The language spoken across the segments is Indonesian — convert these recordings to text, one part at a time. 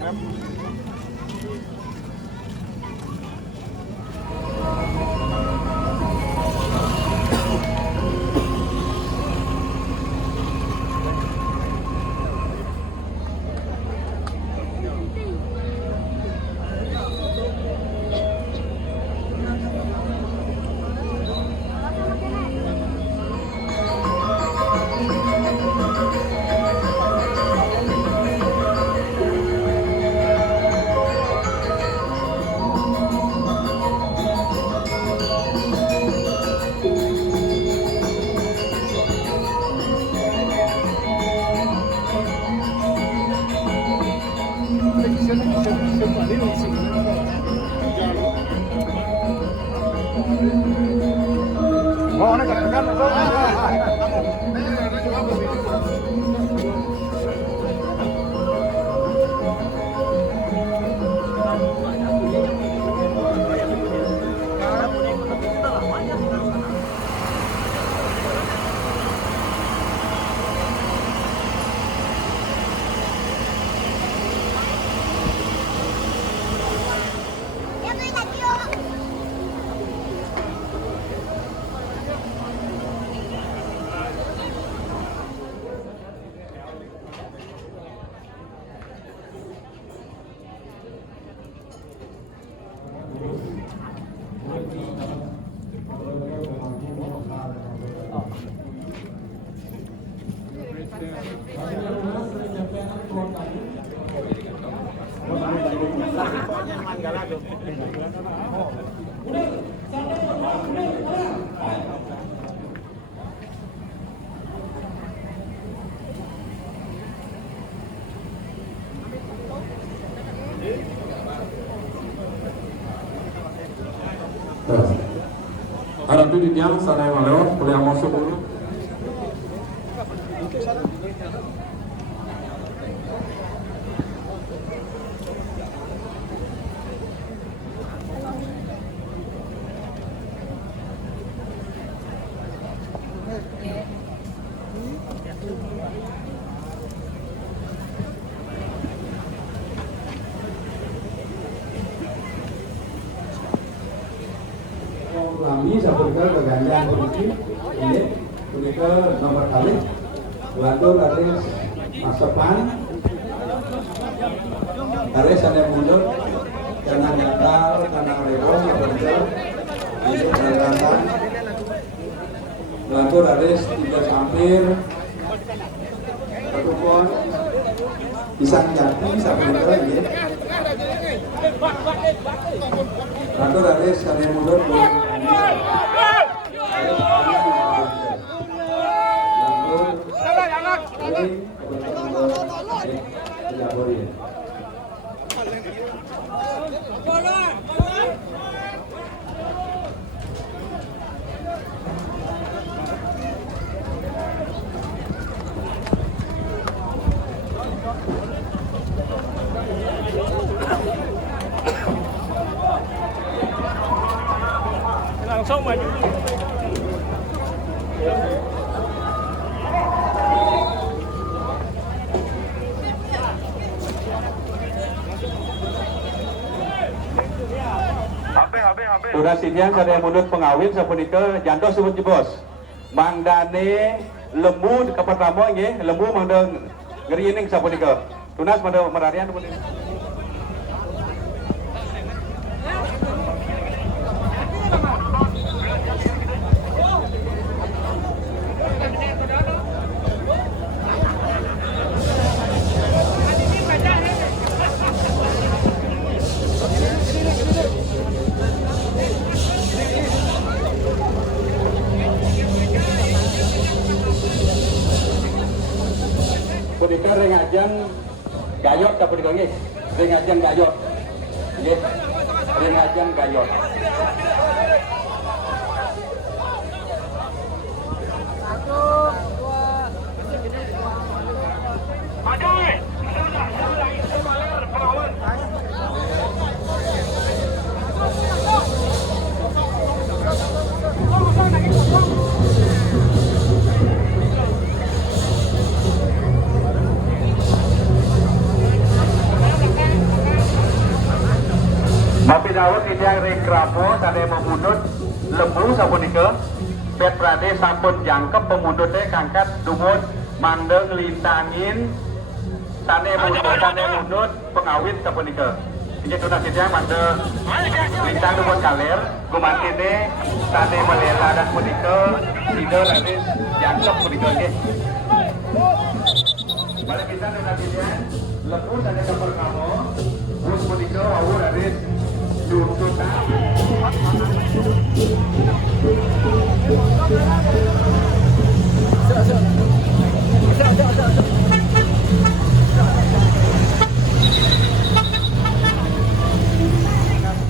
นะครับ Harap duduknya, sana yang lewat, boleh yang masuk dulu. Kami sampaikan ke ganjang politik ini punika nomor kali lalu dari masapan dari sana mundur karena nyakal karena lewat sampaikan untuk peralatan lalu dari tiga sampir ketumpon pisang jati sampaikan ini lalu dari sana mundur langsung maju. Durasinya saya mundur pengawin sapunika jantos sebut jebos. Mangdane lembu ke pertama nggih, lembu mangda ngerining sapunika. Tunas mangda merarian punika. Punika rengajang gayot ka punika nggih. Rengajang gayot. Nggih. Rengajang gayot. memundut lembu sapunika Bet Prade sampun jangkep pemundutnya kangkat dumut mandeng lintangin tane mundut pengawit sapunika. Jadi tunas sidang mandeng lintang dumut kaler gumantine tane melela dan punika tidak laris jangkep punika nggih. Balik kita tunas sidang lembu tane kapal kamo bus punika wau laris tuntutan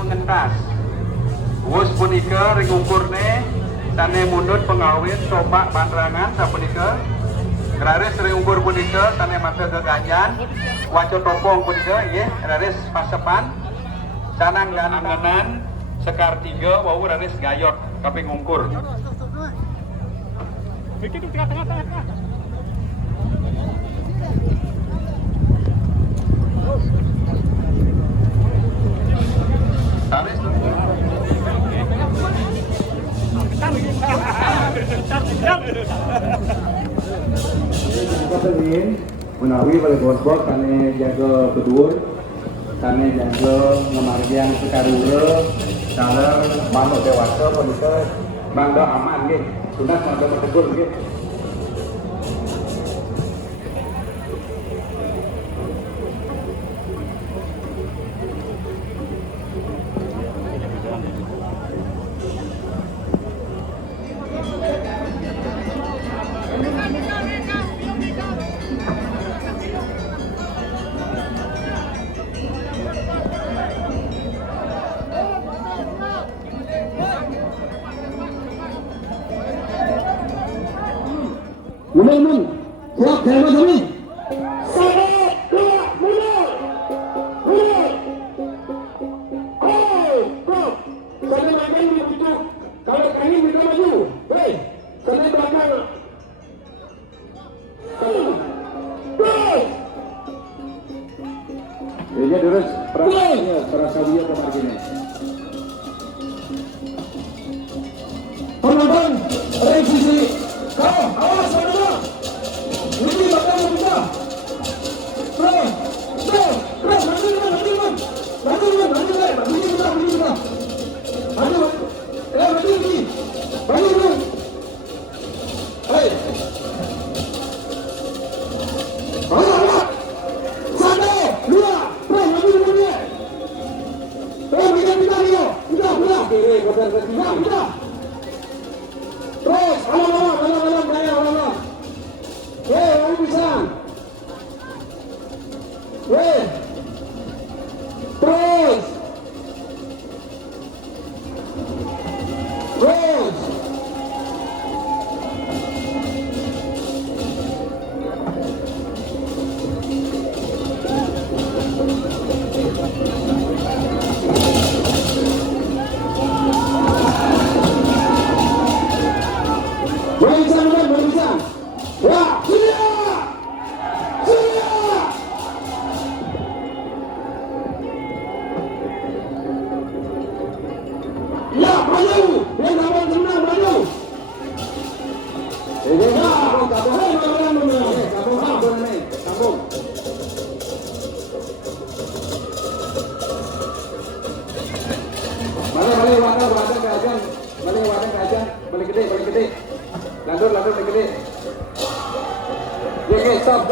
pengentas wus punika ring ukurne tane mundut pengawit coba bandrangan sapunika graris ring ukur punika tane mata geganjan waco topong punika nggih graris pasepan canang dan anganan sekar 3 wau raris gayot kaping ngungkur. Bikin di tengah-tengah. Taris tuh. Kapelin menawi balik bos-bos kane jaga bedur kane jaga ngemargian sekarura kalau manuk dewasa punika mangga aman nggih tunas mangga tegur nggih. Mundur, siap dari kami. Satu, dua, mundur. Go. Sana belakang begitu. Kalau kami mereka maju. Hei, sana belakang. Ini terus perasa dia kemarin ini. Penonton, revisi. Kau, awas saudara. Ini bakal membuka. Terus, maju. Hei. Satu, dua, maju. Kita. Terus, alam. Hei, kamu bisa. Hei. Terus. Bisa. Wah, sudah. Ya, maju. Yang awal senang maju. Sambung. Balik ke ajan. Balik gede. Landur gede. Oke, stop.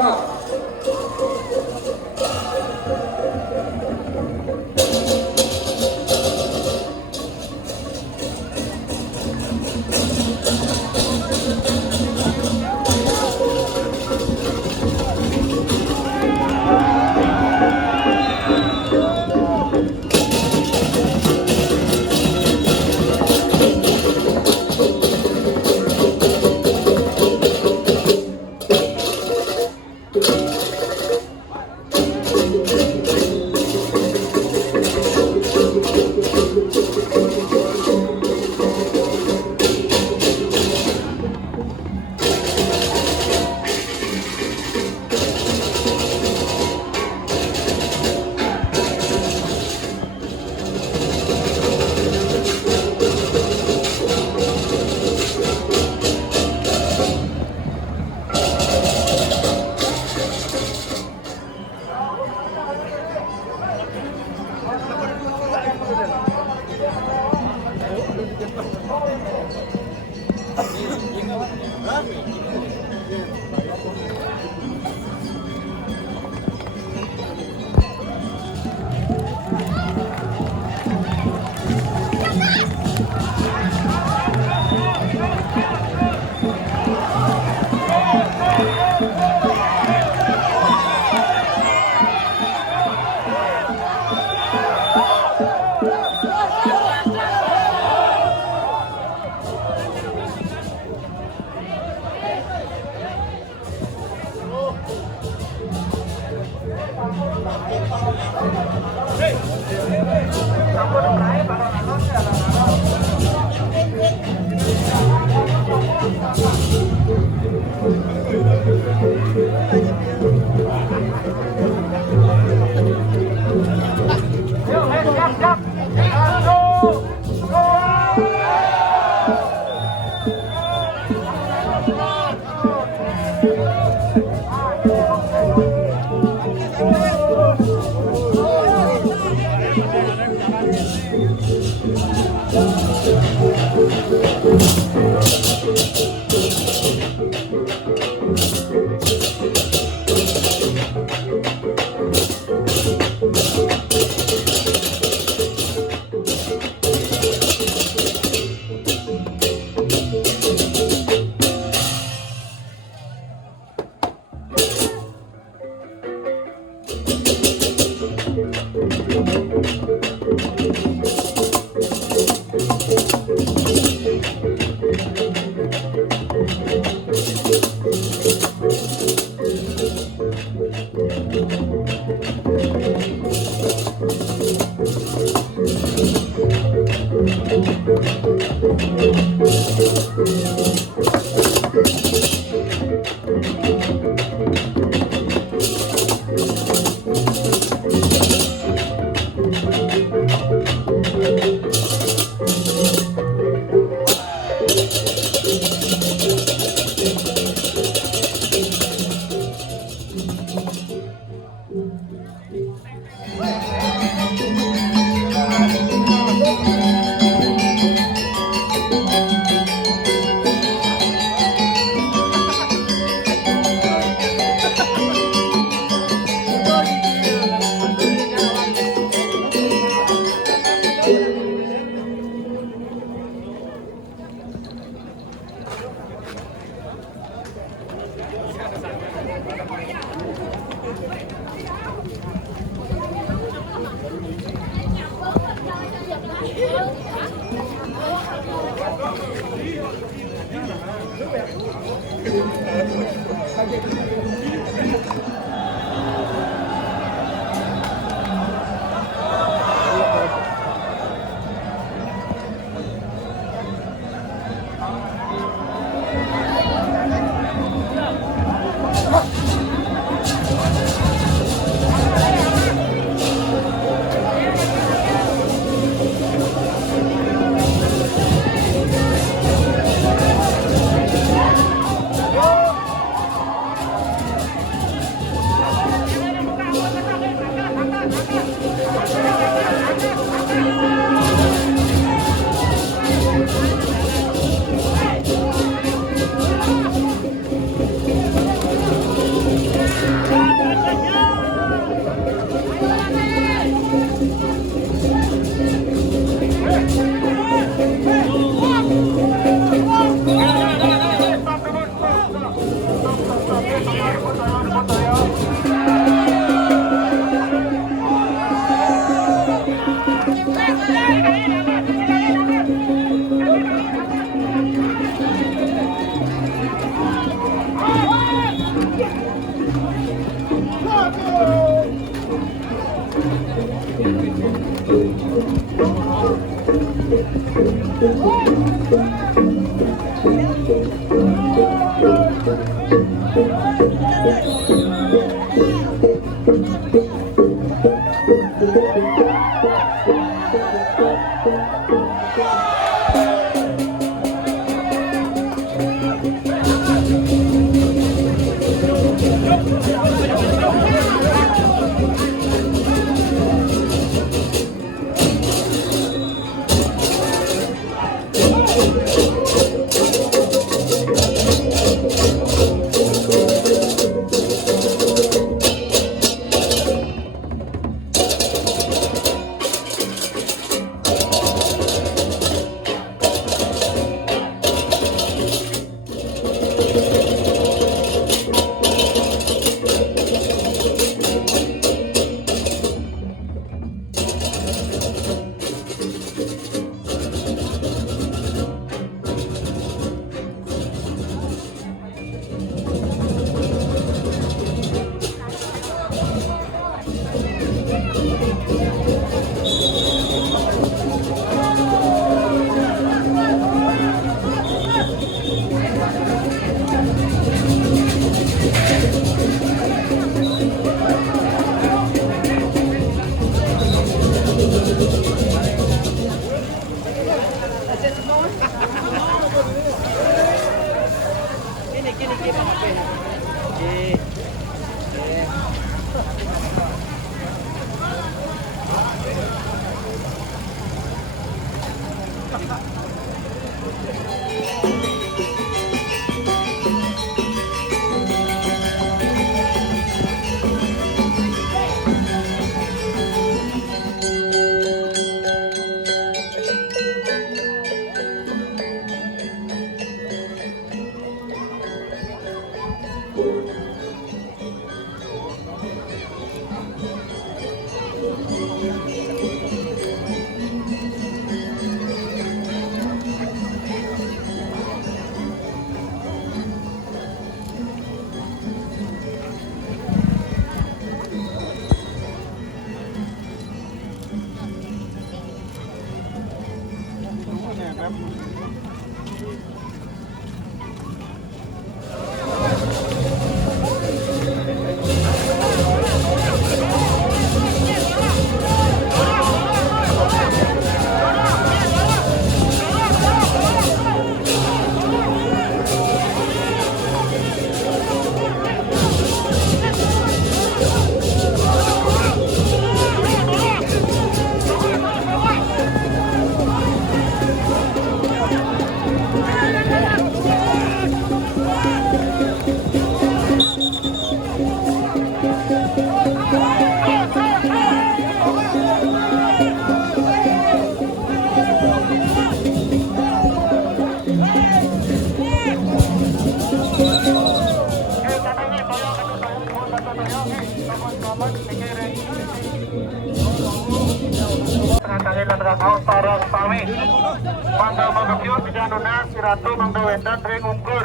Mangga Magakyo tidak nuna siratu mangga wendan ring ungkur.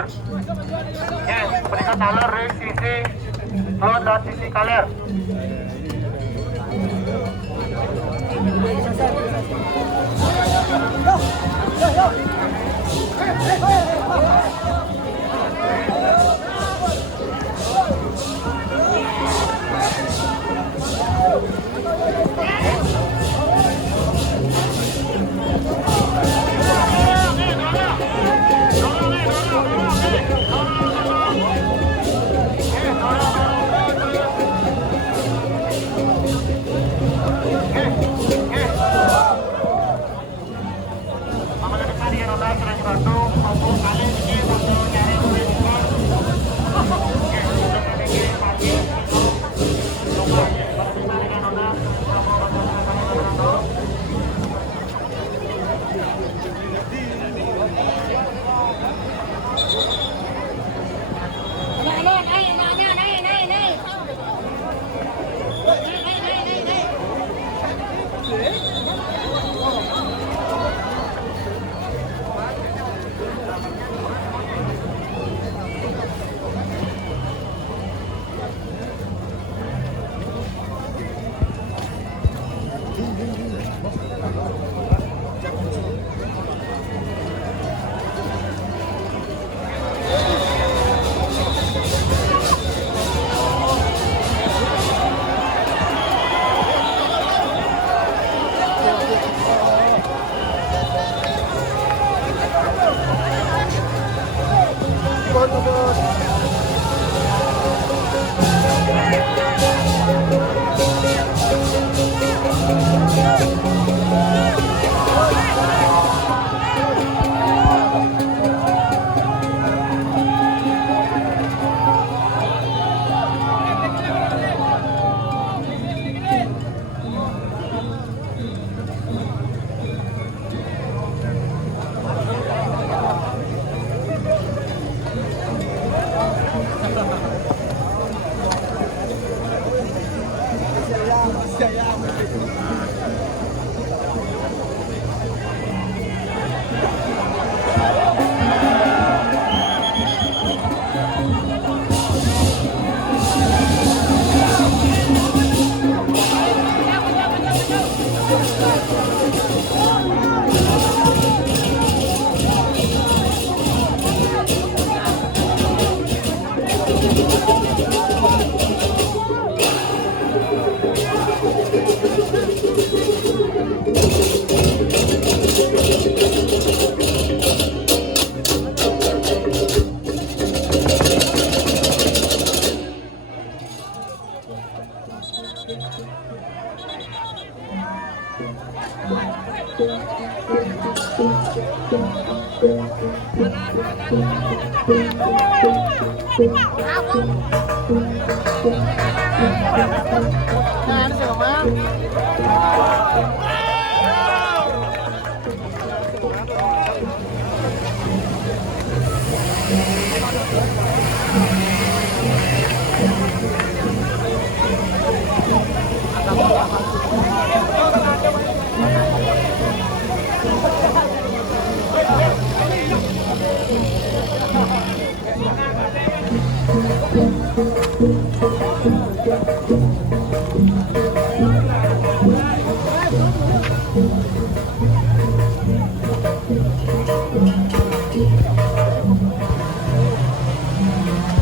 Yes, berikan kaler ring sisi non dan sisi kaler. Satu, Thank you.